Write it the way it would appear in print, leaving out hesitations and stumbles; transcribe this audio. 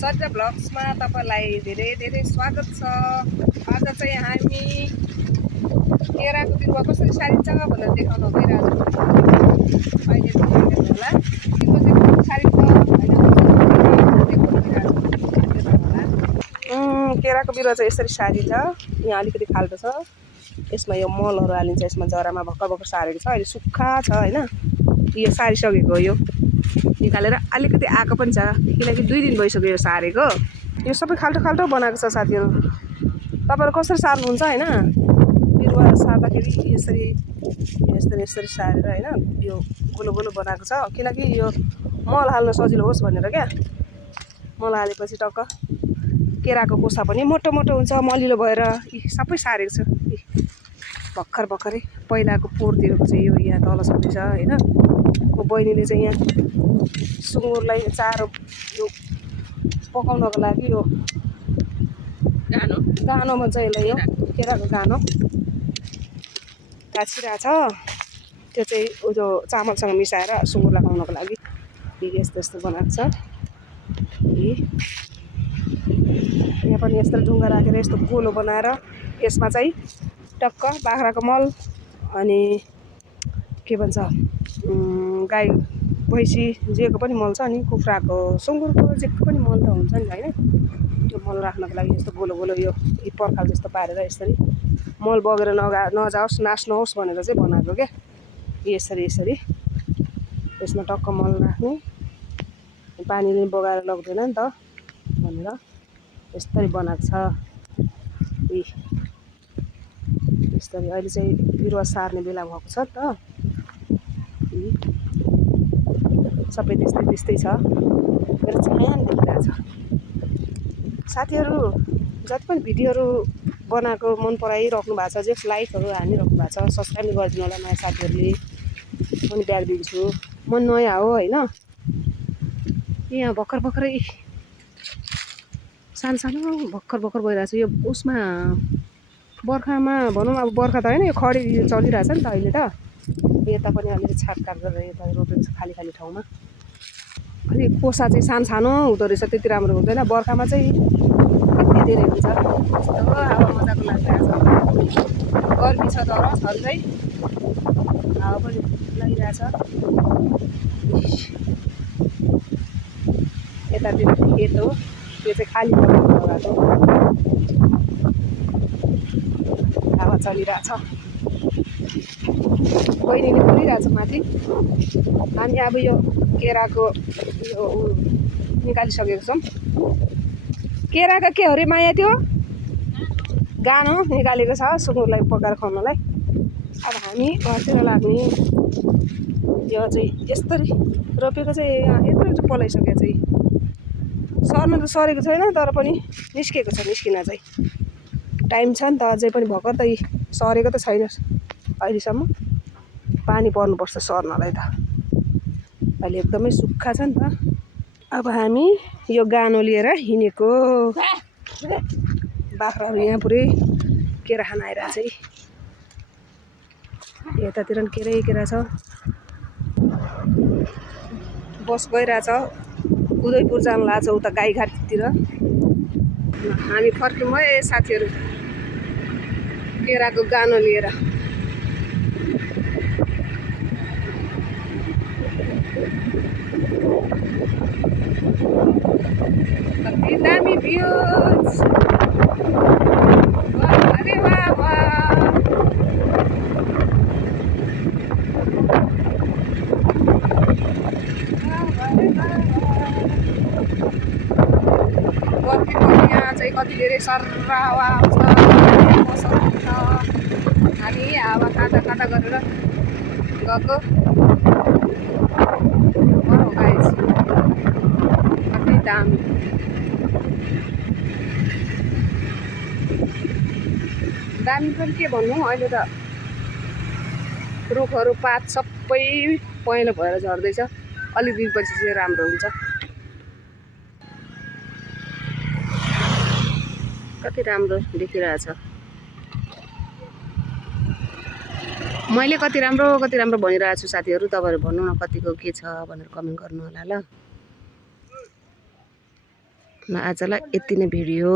सरिता भ्लग्समा तपाईलाई धेरै धेरै स्वागत छ। आज चाहिँ हामी केराको बिरुवा कसरी सारिन्छ भनेर देखाउन गइरहेको छौँ। अहिले देख्नु होला यो चाहिँ सारिन्छ हैन। केराको बिरुवा चाहिँ यसरी सारिन्छ। यहाँ अलिकति खाल्डो छ, यसमा यो मलहरू हालिन्छ। यसमा जरामा भर्खर भर्खर सारेको छ, अहिले सुक्खा छ हैन। यो सारिसकेको यो निकालेर अलिकति आएको पनि छ, किनकि 2 दिन भइसक्यो यो सारेको। यो सबै खाल्टो खाल्टो बनाएको छ साथीहरू। तपाईहरु कसरी सार्नुहुन्छ हैन? बिरुवा सार्दाखेरि यसरी यसरी यसरी सारेर हैन, यो गोलो गोलो बनाएको छ, किनकि यो मल हाल्न सजिलो होस् भनेर क्या। मल हालेपछि टक्क केराको कोसा पनि मोटो मोटो हुन्छ, मलिलो भएर सबै सारेको छ। भर्खर भर्खरै पहिलाको पोहोरतिरको चाहिँ यो यहाँ तल छँदैछ हैन। म बहिनीले चाहिँ यहाँ सुँगुरलाई चारो यो पकाउनको लागि यो गानो भन्छ यसलाई, यो केराको गानो काछिरहेछ। त्यो चाहिँ जो चामलसँग मिसाएर सुँगुरलाई खुवाउनको लागि यस्तो यस्तो बनाएको छ। यहाँ पनि यस्तो ढुङ्गा राखेर यस्तो गोलो बनाएर यसमा चाहिँ टक्क बाख्राको मल अनि के भन्छ गाई भैँसी जेको पनि मल छ नि, कुखुराको सुँगुरको जेको पनि मल त हुन्छ नि हैन। त्यो मल राख्नको लागि यस्तो गोलो गोलो यो पर्खाल जस्तो पारेर यसरी मल बगेर नजाओस् नाश नहोस् भनेर चाहिँ बनाएको क्या। यसरी यसरी यसमा टक्क मल राख्ने, पानीले बगाएर लग्दैन नि त भनेर यसरी बनाएको छ। यसरी अहिले चाहिँ बिरुवा सार्ने बेला भएको छ त। सबै त्यस्तै त्यस्तै छ। मेरो छायान देखिरहेछ। साथीहरू जति पनि भिडियोहरू बनाएको मन पराइराख्नु भएको छ, जे लाइकहरू हानिराख्नु भएको छ, सब्सक्राइब गरिदिनु होला नयाँ साथीहरूले। म नि ब्याग दिन्छु, म नयाँ हो हैन। यहाँ भर्खर भर्खरै सानो सानो भर्खर भर्खर भइरहेछ। यो उसमा बर्खामा भनौँ, अब बर्खा त होइन, यो खडी चलिरहेछ नि त अहिले त। यता पनि अलिकति छाटकाट गरेर यता रोपेको छ खाली खाली ठाउँमा। अनि कोसा चाहिँ सानो सानो हुँदो रहेछ, त्यति राम्रो हुँदैन। बर्खामा चाहिँ यति धेरै हुन्छ। यस्तो हावा मजाको लागिरहेछ। गर्मी छ तर झन्डै हावा पनि लागिरहेछ। यतातिर खेत हो, त्यो चाहिँ खाली भएको हावा चलिरहेछ। बहिनीले बोलिरहेछ माथि। हामी अब यो केराको यो निकालिसकेको छौँ। केराका के हो रे माया? त्यो गानो निकालेको छ सुँगुरलाई पकाएर खुवाउनलाई। अब हामी घरतिर लाग्ने। यो चाहिँ यस्तरी रोपेको चाहिँ यहाँ यत्रो पलाइसक्यो चाहिँ। सर्न त सरेको छैन, तर पनि निस्केको छ, निस्किन चाहिँ टाइम छ नि त अझै पनि। भर्खर त सरेको त छैन अहिलेसम्म। पानी पर्नुपर्छ सर्नलाई त, अहिले एकदमै सुक्खा छ नि त। अब हामी यो गानो लिएर हिँडेको। बाख्राहरू यहाँ पुरै केरा खान आइरहेछ है। यतातिर पनि केरा छ। बस गइरहेछ उदयपुर जानु लाग्छ, उता गाईघाटतिर। हामी फर्क्यौँ है साथीहरू केराको गानो लिएर। कति दामी भ्यूज, अरे वाह वाह। यहाँ चाहिँ कति धेरै सर्रा हावा आउँछ, मौसम छ। हामी हावा खाँदा खाँदा गरेर गएको। गाइस कति दामी। दामी पनि के भन्नु, अहिले त रुखहरू पात सबै पहेँलो भएर झर्दैछ। अलिक दिनपछि चाहिँ राम्रो हुन्छ। कति राम्रो देखिरहेछ। मैले कति राम्रो भनिरहेको छु साथीहरू। तपाईँहरू भन्नु न कतिको के छ भनेर कमेन्ट गर्नु होला ल। ल आजलाई यति नै भिडियो